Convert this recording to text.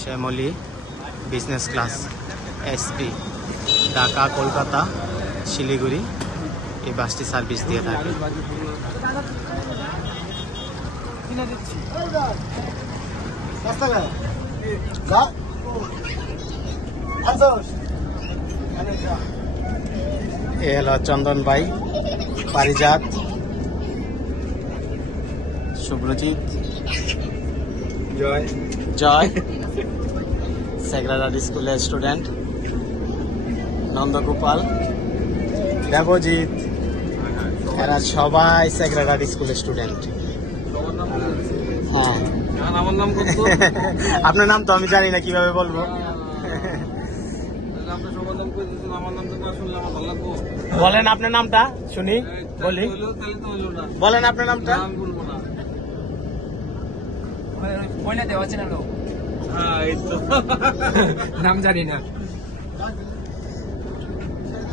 Shyamoli business class SP Dhaka, Kolkata, Siliguri এই বাসটি service দিয়ে থাকে। এ হলো চন্দন ভাই, পারিজাত, শুভ্রজিৎ, জয় সেক্রেটারি স্কুলের স্টুডেন্ট, নন্দগোপাল, দেবজিৎ, এরা সবাই সেক্রেটারি স্কুলের স্টুডেন্ট। হ্যাঁ, আমার নাম কত? আপনার নাম তো আমি জানি না, কিভাবে বলবো? আপনি সবার নাম করে দিয়েছেন, আমার নাম তো না শুনলে আমার ভালো লাগবো। বলেন আপনার নামটা শুনি, বলি। তাহলে তো হইলো না, বলেন আপনার নামটা। নাম বলবো না। পয়লা দেওয়া আছে না লোক, হ্যাঁ, এই তো নাম জানি না।